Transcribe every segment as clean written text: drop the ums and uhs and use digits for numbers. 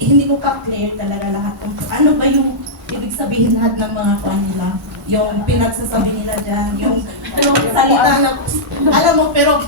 hindi ko ka-clear talaga lahat kung ano ba yung ibig sabihin lahat ng mga kuan nila. Yung pinagsasabi nila dyan, yung salita na, alam mo, pero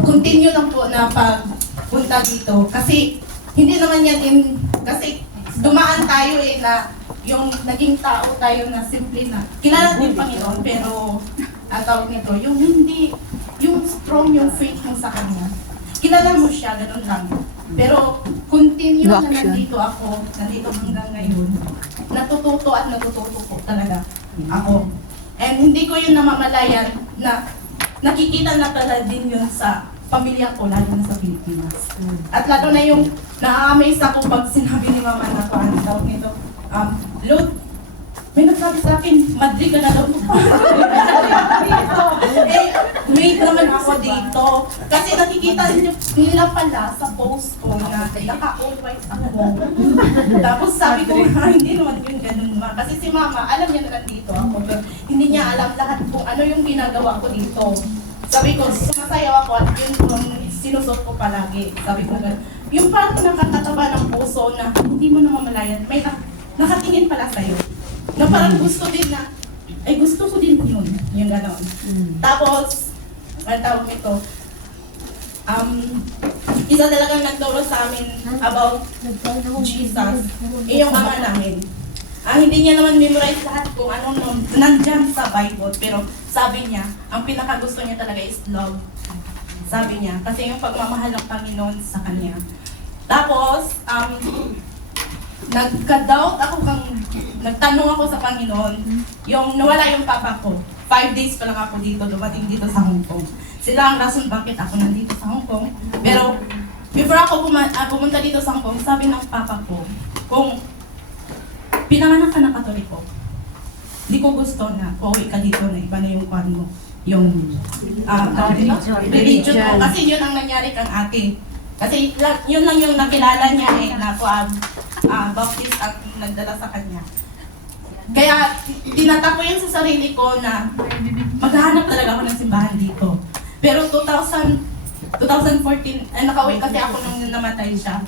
continue lang po na pagpunta dito. Kasi hindi naman yan kasi dumaan tayo na yung naging tao tayo na simple na kilala din Panginoon, pero tawag nito, yung hindi, yung strong yung faith mo sa Kanya. Kilala mo siya, ganun lang. Pero continue na nandito ako, nandito hanggang ngayon. Natututo at natututo po talaga ako. And hindi ko yun namamalayan na nakikita na pala din yun sa pamilya ko, lalo na sa Pilipinas. At lalo na yung na-amaze ako pag sinabi ni Mama na paano tawag nito, Lord, may nagsabi sa akin, Madrid ka na daw. Wait naman ako dito. Kasi nakikita nila pala sa post ko na naka-all white ako. Tapos sabi ko, hindi naman yun ganun ma. Kasi si Mama, alam niya na nandito ako. Pero hindi niya alam lahat kung ano yung ginagawa ko dito. Sabi ko, sumasayaw ako at yun kung sinusot ko palagi. Sabi ko, yung parang nakakataba ng puso na hindi mo namamalayan, may nakatingin pala sa'yo. Na parang gusto din na, ay gusto ko din yun, yung gano'n. Tapos, ang tawag nito, isa talagang nagturo sa amin about Jesus, yung ama namin. Hindi niya naman memorize lahat kung anong nandyan sa Bible, pero sabi niya, ang pinakagusto niya talaga is love. Sabi niya, kasi yung pagmamahal ng Panginoon sa kanya. Tapos, nagka-doubt ako nagtanong ako sa Panginoon, yung nawala yung papa ko. 5 days pa lang ako dito, dumating dito sa Hong Kong. Sila ang rason bakit ako nandito sa Hong Kong. Pero, before ako pumunta dito sa Hong Kong, sabi ng papa ko, kung pinanganak ka na Katoliko, di ko gusto na pauwi ka dito na iba na yung kwan mo. Yung religion mo. Kasi yun ang nangyari kang ate. Kasi yun lang yung nakilala niya na baptist ang nagdala sa kanya. Kaya tinatak ko yun sa sarili ko na maghahanap talaga ako ng simbahan dito. Pero 2014, nakauwi kasi ako nung namatay siya.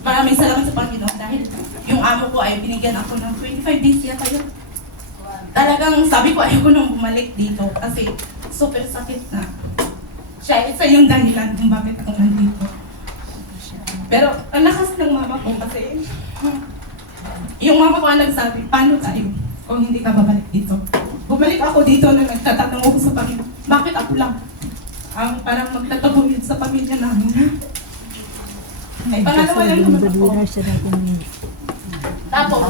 Maraming salamat sa Panginoon dahil yung amo ko ay binigyan ako ng 25 days yata yun. Talagang sabi ko ayoko nang bumalik dito kasi super sakit na. Siya isa yung dahilan kung bakit ako nandito. Pero ang lakas ng mama ko kasi yung mama ko ang nagsabi, paano tayo kung hindi ka babalik dito? Bumalik ako dito na nagtatanong ako sa Panginoon, bakit ako lang ang parang magtataguyod sa pamilya namin? Ay, pangalawa lang naman ako. Tapos,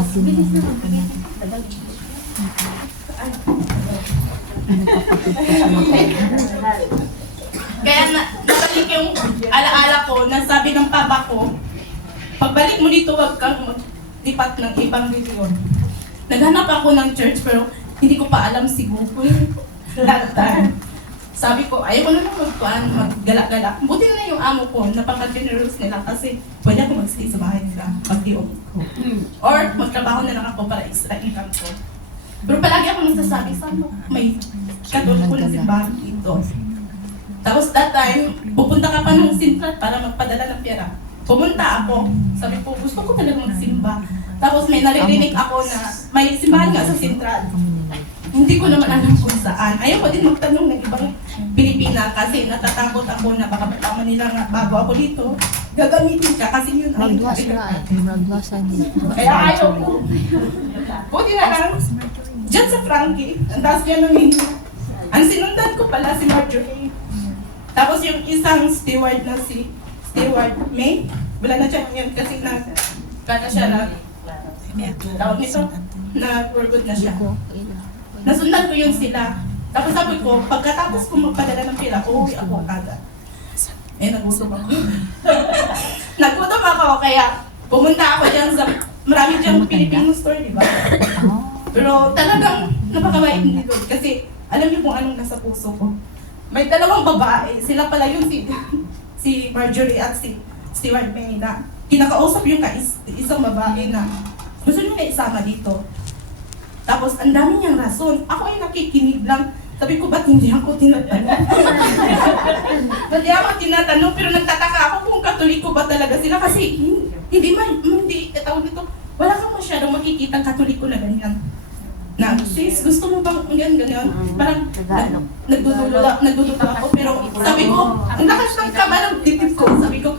kaya nabalik yung alaala ko na sabi ng papa ko, pagbalik mo dito, huwag kang magtipat ng ibang reliyon. Naghanap ako ng church pero hindi ko pa alam siguro that time. Sabi ko, ayaw ko naman maggala-gala. Buti na yung amo ko, napaka-generous nila kasi pwede ako mag-stay sa bahay nila pag-iog ko. Or magtrabaho na lang ako para extra income ko. Pero palagi ako nagsasabi, saan mo may katulad ko na simbahan dito. Tapos that time, pupunta ka pa ng Sintrat para magpadala ng pera. Pumunta ako, sabi ko, gusto ko talagang magsimba. Tapos may naririnig ako na may simbahan nga sa Sintrat. Hindi ko naman alam kung saan. Ayaw ko din magtanong ng ibang Pilipina kasi natatakot ako na baka matama nila nga bago ako dito. Gagamitin ka kasi yun ang kaya ayaw ko. Buti na lang, dyan sa Frankie, ang taas niya ng menu. Ang sinundan ko pala si Marjorie. Tapos yung isang steward na si Steward May, wala na siya ngayon kasi kata siya na tawag nito, na for good na siya. Nasundan ko yung sila. Tapos sabi ko, pagkatapos ko magpadala ng pila, uuwi ako agad. Nagutom ako. Nagutom ako, kaya pumunta ako dyan sa, marami dyan Filipino store, di ba? Pero talagang napakabait ni Lord kasi alam niyo kung anong nasa puso ko. May dalawang babae, sila pala yung si Marjorie at si Stewart May na kinakausap yung isang babae na gusto niyo na isama dito. Tapos ang dami niyang rason. Ako ay nakikinig lang. Sabi ko, ba't hindi ako tinatanong? Ba't di ako tinatanong? Pero nagtataka ako kung Katoliko ba talaga sila? Kasi hindi, tawag nito, wala kang masyadong makikita Katoliko na ganyan. Na, sis, gusto mo bang ganyan? Parang nagdudulo ako, pero sabi ko, ang lakas ng kama ng titip ko, sabi ko,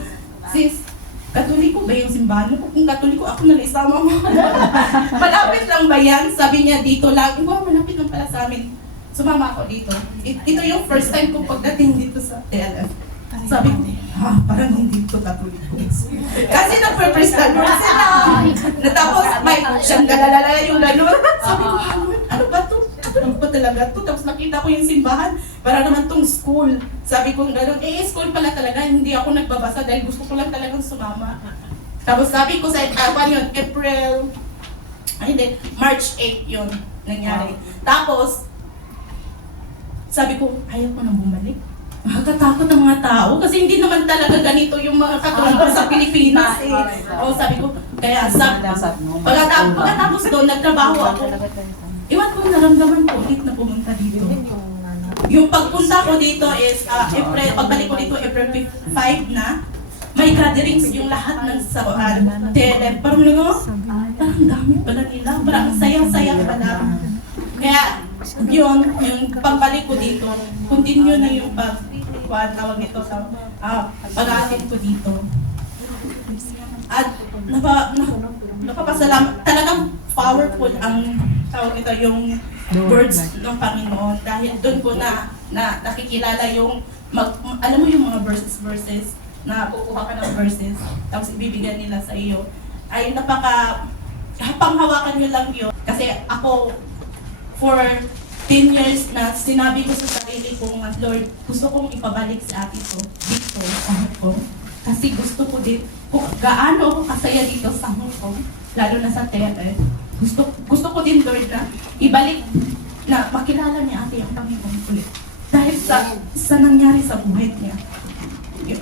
sis, Katoliko ba yung simbahan mo? Kung Katoliko, ako na isama mo. Malapit lang ba yan? Sabi niya, dito lang. Wow, malapit lang pala sa amin. Sumama ako dito. Ito yung first time ko pagdating dito sa TLF. Sabi ko, parang hindi ko Katoliko. Kasi nagpe-prestan mo sila. Natapos, may siyang galalala yung gano'n. Sabi ko, ano ba to? Katoliko ba talaga to? Tapos nakita ko yung simbahan. Para naman tong school. Sabi ko gano'n, school pala talaga. Hindi ako nagbabasa dahil gusto ko lang talagang sumama. Tapos sabi ko sa yun, March 8 yun nangyari. Tapos, sabi ko, ayaw ko nang bumalik. Nakakatakot ang mga tao kasi hindi naman talaga ganito yung mga Katoliko sa Pilipinas eh. O sabi ko, kaya pagkatapos doon, nagtrabaho ako. Iwan ko naramdaman ko ulit na pumunta dito. Yung pagpunta ko dito is, pagbalik ko dito, April 5 na, may gatherings yung lahat ng TLF. Parang parang dami pala nila, parang saya-saya pala. Kaya, yung pagbalik ko dito, continue na yung tawag nito sa pag-aatin ko dito. At napapasalamat, talagang powerful ang tawag nito, yung words ng Panginoon. Dahil doon ko na nakikilala yung, alam mo yung mga verses, na kukuha ka ng verses, tapos ibibigyan nila sa iyo. Ay panghawakan nyo lang yun. Kasi ako, for 10 years na sinabi ko sa sarili ko, Lord, gusto kong ipabalik si ate ko dito sa Hong Kong. Kasi gusto ko din, kung gaano ako kasaya dito sa Hong Kong, lalo na sa TLF, gusto ko din, Lord, na ibalik, na makilala ni ate ang Panginoon ulit. Dahil sa nangyari sa buhay niya.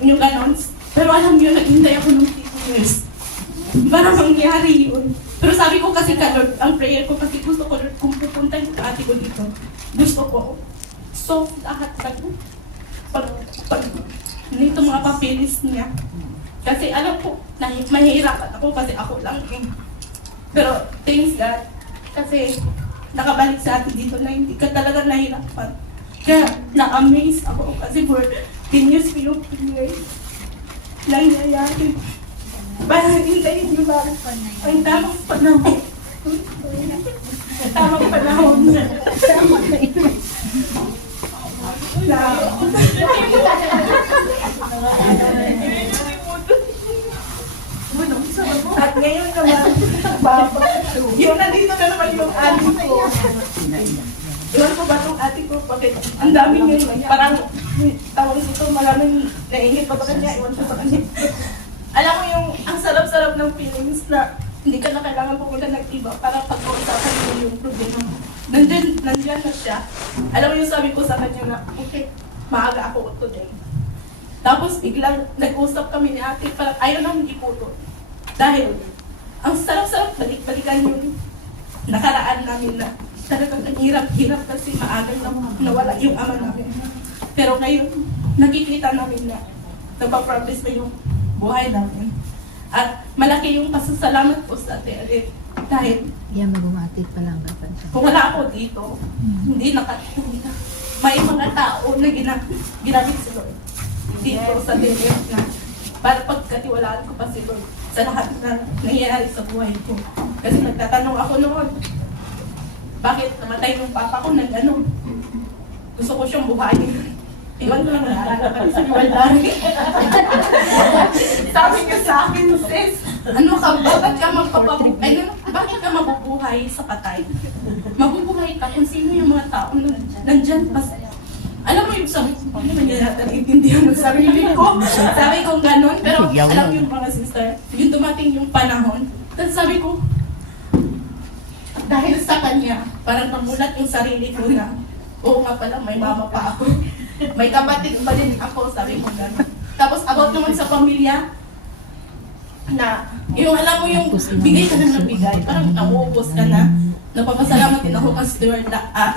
Yung ganon. Pero alam niyo, naghintay ako ng 10 years. Para mangyari yun. Pero sabi ko kasi Lord, ang prayer ko kasi gusto ko, Lord, kung pupunta yung ate ko dito, gusto ko, so lahat pag nito mga papeles niya. Kasi alam ko, mahihirapan ako kasi ako lang Pero thanks God, kasi nakabalik sa atin dito na hindi ka talaga nahirapan. Kaya na-amaze ako kasi for 10 years ko yung nangyayari. Parang hintayin nyo ba ang tamang panahon? Tamang panahon na at ngayon naman, yung nandito na naman yung ate ko. Iwan ko ba itong ate ko? Bakit ang daming yun? Parang tawag ito, maraming naingit pa ba kanya? Iwan ko sa kanya. Alam mo yung ang sarap-sarap ng feelings na hindi ka na kailangan pumunta ng iba para pag-uusapan mo yung problema mo. Nandiyan na siya. Alam mo yung sabi ko sa kanya na, okay, maaga ako today. Tapos biglang nag-usap kami ni ate, parang ayaw namin iputo. Dahil ang sarap-sarap balik-balikan yung nakaraan namin na talagang ang hirap-hirap kasi maaga na nawala yung ama namin. Pero ngayon, nakikita namin na nagpa-progress na yung buhay namin. At malaki yung pasasalamat ko sa TLF dahil magumatik pa lang dapat. kung wala ako dito, hindi may mga tao na ginamit si Lord dito sa TLF na para pagkatiwalaan ko pa si Lord sa lahat na nangyayari sa buhay ko. Kasi nagtatanong ako noon, bakit namatay ng papa ko nag gusto ko siyang buhayin. Iwan ko lang naalala kami sa Iwaldari. Sabi niya sa akin, sis, bakit ka mabubuhay sa patay? Mabubuhay ka kung sino yung mga tao na nandyan pa sa'yo. Alam mo yung sabi ko, ano man yan natin intindihan ng sarili ko? Sabi ko gano'n, pero alam yung mga sister, yung dumating yung panahon, tapos sabi ko, dahil sa kanya, parang namulat yung sarili ko na, oo nga pala, may mama pa ako. May kapatid pa din ako, sabi ko gano'n. Tapos about naman sa pamilya, na yung alam mo yung bigay ka na ng bigay, parang nauubos ka na. Napapasalamat din ako kay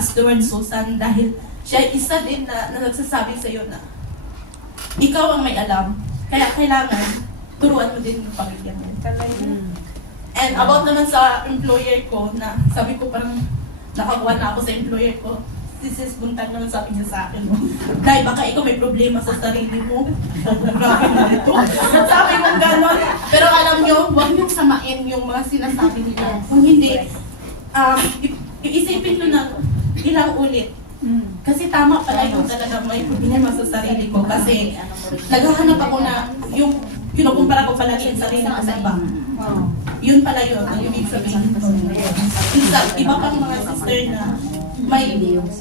Steward Susan dahil siya isa din na nagsasabi sa iyo na ikaw ang may alam Kaya kailangan turuan mo din yung pamilya mo. And about naman sa employer ko, na sabi ko parang nakakuha na ako sa employer ko, this is buntag naman sabi niya sa akin mo. Dahil baka ikaw may problema sa sarili mo. Grabe na ito. Sabi mo gano'n. Pero alam nyo, huwag niyong samain yung mga sinasabi nila. Kung hindi, iisipin nyo na ilang ulit. Kasi tama pala yung talaga may problema sa sarili ko. Kasi naghahanap ako na yung kinukumpara ko palagi yung sarili ko sa iba. Yun pala yun, ang ibig sabihin ko. Iba pang mga sister na may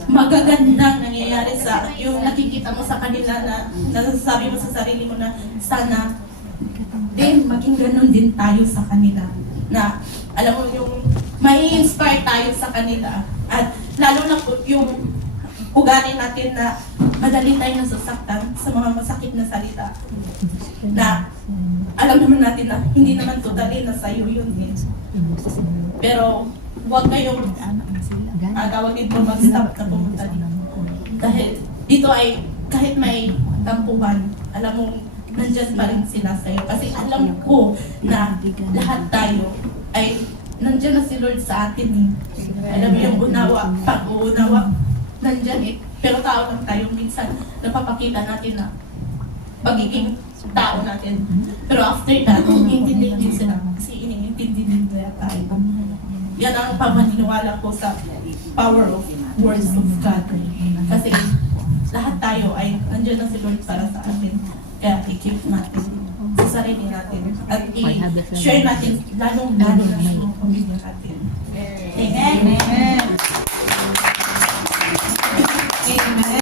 magagandang nangyayari sa yung nakikita mo sa kanila na nasasabi mo sa sarili mo na sana din maging ganun din tayo sa kanila. Na alam mo yung may inspire tayo sa kanila. At lalo na po yung ugali natin na madali tayo nasasaktan sa mga masakit na salita. Na alam naman natin na hindi naman totally na sa'yo yun eh. Pero huwag kayong tawag dito mag-stop na pumunta dito. Dahil dito ay kahit may tampuhan, alam mo, nandyan pa rin sila sa'yo. Kasi alam ko na lahat tayo ay nandyan na si Lord sa atin eh. Alam mo yung unawa, pag-uunawa, nandyan eh. Pero tao lang tayo, minsan napapakita natin na pagiging tao natin. Pero after that, iintindihin din sila kasi iniintindi nila tayo. Yan ang pamaniniwala ko sa power of words of God. Kasi lahat tayo ay nandiyan na si Lord para sa atin. Kaya i-keep natin sa sarili natin at i-share natin lalong-lalo na sa mga pamilya natin.